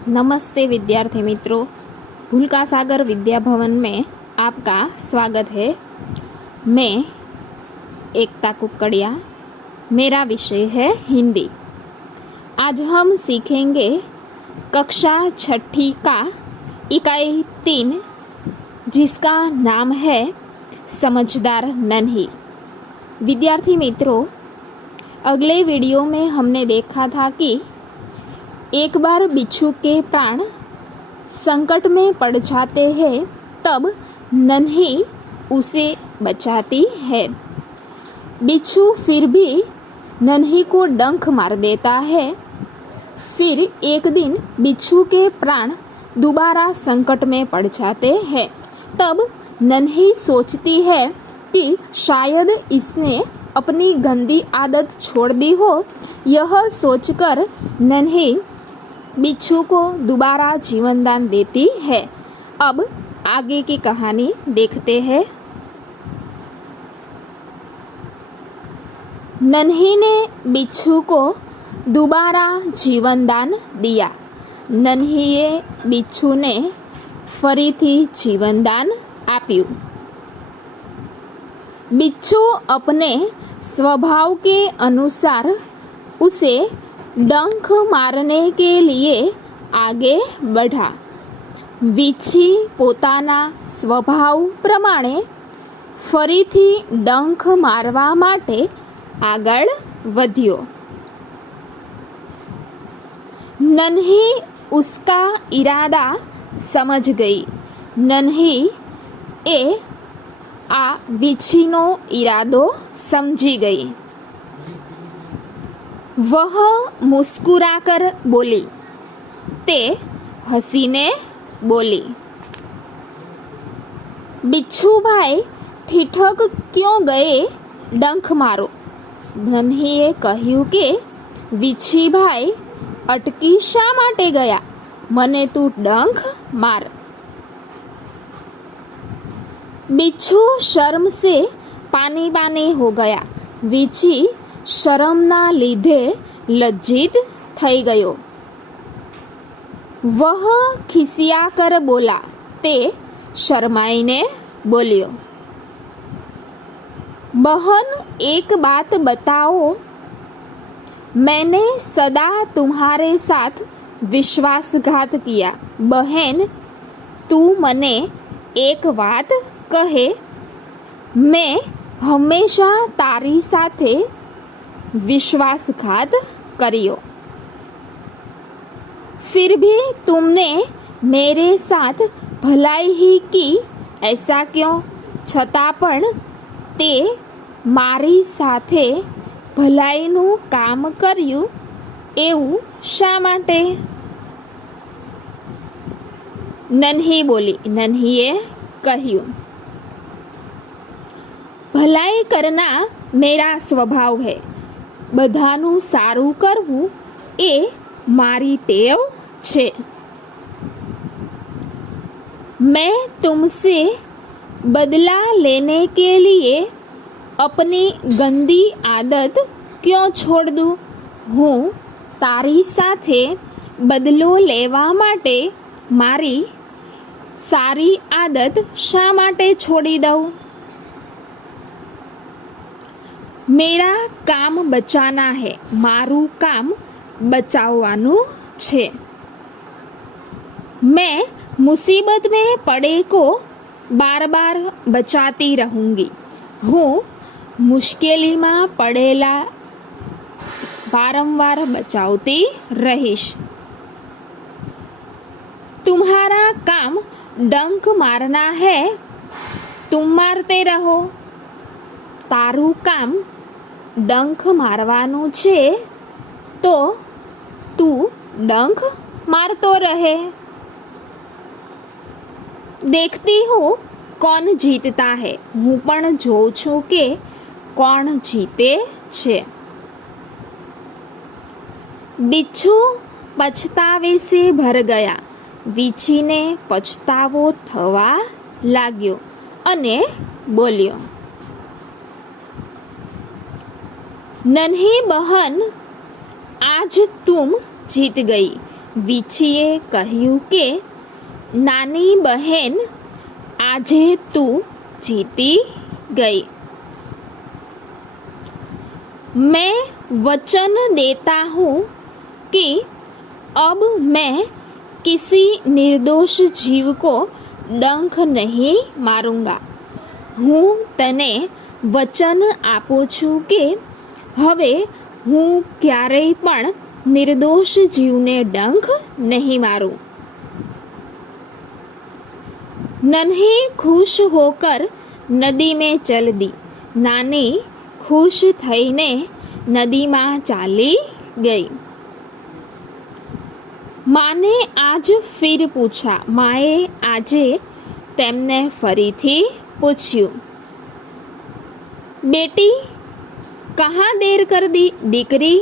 नमस्ते विद्यार्थी मित्रों, भूलका सागर विद्या भवन में आपका स्वागत है। मैं एकता कुक्कड़िया, मेरा विषय है हिंदी। आज हम सीखेंगे कक्षा छठी का इकाई 3, जिसका नाम है समझदार नन्ही। विद्यार्थी मित्रों, अगले वीडियो में हमने देखा था कि एक बार बिच्छू के प्राण संकट में पड़ जाते हैं, तब नन्ही उसे बचाती है। बिच्छू फिर भी नन्ही को डंक मार देता है। फिर एक दिन बिच्छू के प्राण दोबारा संकट में पड़ जाते हैं। तब नन्ही सोचती है कि शायद इसने अपनी गंदी आदत छोड़ दी हो। यह सोचकर नन्ही बिच्छू को दोबारा जीवन दान देती है। अब आगे की कहानी देखते हैं। नन्ही ने बिच्छू को दोबारा जीवन दान दिया। नन्हीए बिच्छू ने फरीथी जीवन दान आप्યું। बिच्छू अपने स्वभाव के अनुसार उसे डंक मारने के लिए आगे बढ़ा। વીછી પોતાના સ્વભાવ પ્રમાણે ફરીથી ડંખ મારવા માટે આગળ વધ્યો। नन्ही उसका इरादा समझ गई। नन्ही ए आ વીછીનો इरादो समझी गई। वह मुस्कुराकर बोली। ते हसीने बोली, बिच्छू भाई ठिठक क्यों गए? डंख मारो। नन्हीए કહ્યું કે વીછી ભાઈ અટકી શા માટે ગયા? મને તું ડંખ मार। बिच्छू शर्म से पानी पानी हो गया। वीछी शर्मना લીધે लज्जित થઈ ગયો। वह खिसिया कर बोला। ते शर्माईने बोलियो, बहन एक बात बताओ, मैंने सदा तुम्हारे साथ विश्वासघात किया। बहन तू मने एक बात कहे, मैं हमेशा तारी साथे विश्वासघात करियो, फिर भी तुमने मेरे साथ भलाई ही की। ऐसा क्यों? छतां पण ते मारी साथे भलाईનું કામ કર્યું એવું શા માટે? नन्ही बोली। नन्हीए કહ્યું, भलाई करना मेरा स्वभाव है। બધાનું સારું કરવું એ મારી ટેવ છે। मैं तुमसे बदला लेने के लिए अपनी गंदी आदत क्यों छोड़ दूँ? હું તારી સાથે બદલો લેવા માટે મારી સારી આદત શા માટે છોડી દઉં? मेरा काम बचाना है। मारू काम बचाववानु छे। मैं मुसीबत में पड़े को बार बार बचाती रहूंगी। हूँ मुश्केली में पड़ेला वारंवार बचावती रहीश। तुम्हारा काम डंक मारना है, तुम मारते रहो। तारू काम डंक मारवानु छे तो तू डंक मारतो रहे। देखती हूँ कौन जीतता है। हूँ पण जोऊं छूं के कौन जीते छे। बिच्छू पछतावे से भर गया। વીછીને પછતાવો થવા લાગ્યો અને બોલ્યો, नन्ही बहन आज तुम जीत गई। વીછીએ કહ્યું કે નાની બહેન આજે તું જીતી गई। मैं वचन देता हूँ कि अब मैं किसी निर्दोष जीव को डंक नहीं मारूंगा। हूँ तने वचन आपું છું કે હવે હું ક્યારેય પણ निर्दोष जीवने डंक नहीं मारूं। नन्ही खुश होकर नदी में चल दी। नानी खुश थईने नदी में चाली गई। माँ ने आज फिर पूछा। माए आजे तेमने फरीथी पूछ्યું, बेटी कहाँ देर कर दी दीकरी,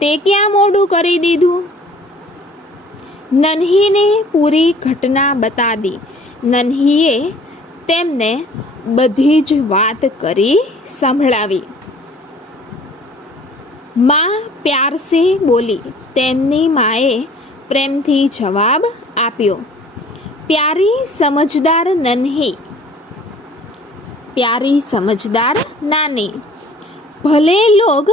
ते क्या मोडू करी दीधू। नन्ही ने पूरी घटना बता दी। नन्हीए तेमने बधी ज वात करी संभळावी। माँ प्यार से बोली। तेमनी माए प्रेमथी जवाब आप्यो। प्यारी समझदार नन्ही, प्यारी समझदार नानी। भले लोग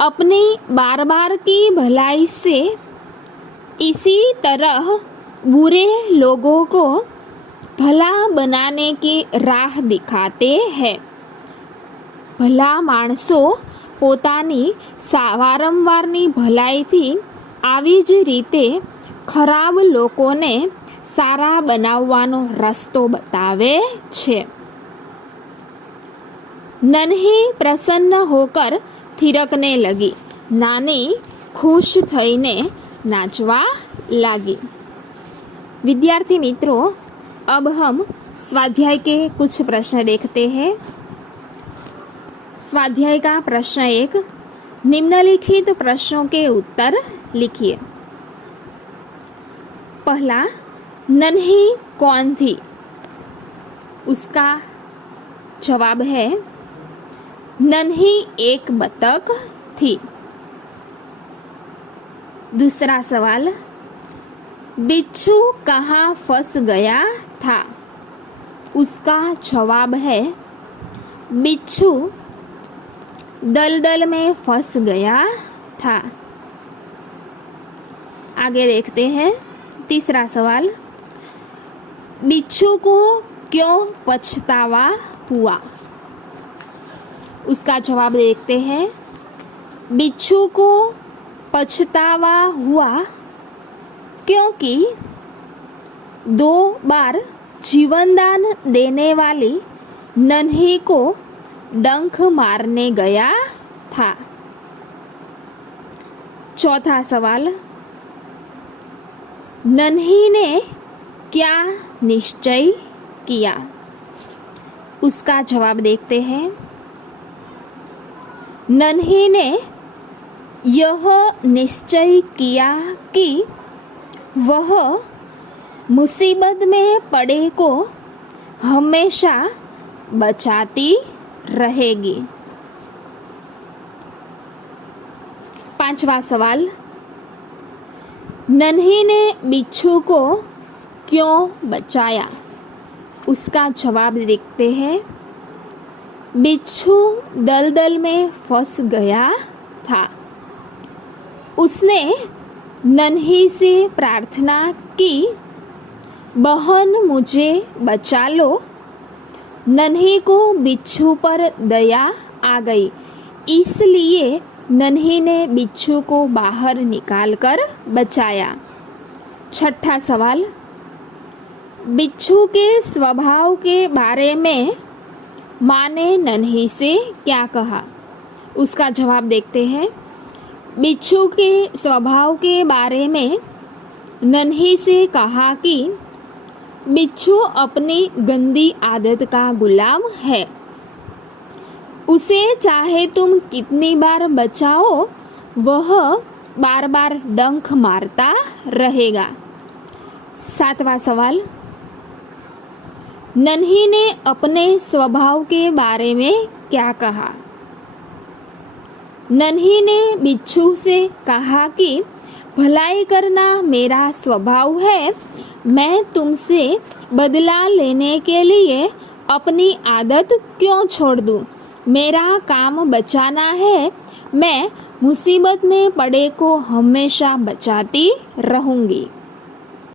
अपनी बार बार की भलाई से इसी तरह बुरे लोगों को भला बनाने की राह दिखाते हैं। भला माणसो पोतानी वारंवारनी भलाईथी આવી જ રીતે ખરાબ લોકોને સારા બનાવવાનો રસ્તો બતાવે છે। नन्ही प्रसन्न होकर थिरकने लगी। नानी खुश थईने नाचवा लगी। विद्यार्थी मित्रों, अब हम स्वाध्याय के कुछ प्रश्न देखते हैं। स्वाध्याय का प्रश्न 1, निम्नलिखित प्रश्नों के उत्तर लिखिए। पहला, नन्ही कौन थी? उसका जवाब है नन्ही एक बतख थी। दूसरा सवाल, बिच्छू कहाँ फंस गया था? उसका जवाब है बिच्छू दलदल में फंस गया था। आगे देखते हैं। तीसरा सवाल, बिच्छू को क्यों पछतावा हुआ? उसका जवाब देखते हैं। बिच्छू को पछतावा हुआ क्योंकि 2 बार जीवनदान देने वाली नन्ही को डंक मारने गया था। चौथा सवाल, नन्ही ने क्या निश्चय किया? उसका जवाब देखते हैं। नन्ही ने यह निश्चय किया कि वह मुसीबत में पड़े को हमेशा बचाती रहेगी। पांचवा सवाल, नन्ही ने बिच्छू को क्यों बचाया? उसका जवाब देखते हैं। बिच्छू दलदल में फंस गया था। उसने नन्ही से प्रार्थना की, बहन मुझे बचा लो। नन्ही को बिच्छू पर दया आ गई, इसलिए नन्ही ने बिच्छू को बाहर निकालकर बचाया। छठा सवाल, बिच्छू के स्वभाव के बारे में माँ ने नन्ही से क्या कहा? उसका जवाब देखते हैं। बिच्छू के स्वभाव के बारे में नन्ही से कहा कि बिच्छू अपनी गंदी आदत का गुलाम है। उसे चाहे तुम कितनी बार बचाओ, वह बार बार डंक मारता रहेगा। सातवां सवाल, नन्ही ने अपने स्वभाव के बारे में क्या कहा? नन्ही ने बिच्छू से कहा कि भलाई करना मेरा स्वभाव है। मैं तुमसे बदला लेने के लिए अपनी आदत क्यों छोड़ दूं? मेरा काम बचाना है। मैं मुसीबत में पड़े को हमेशा बचाती रहूंगी।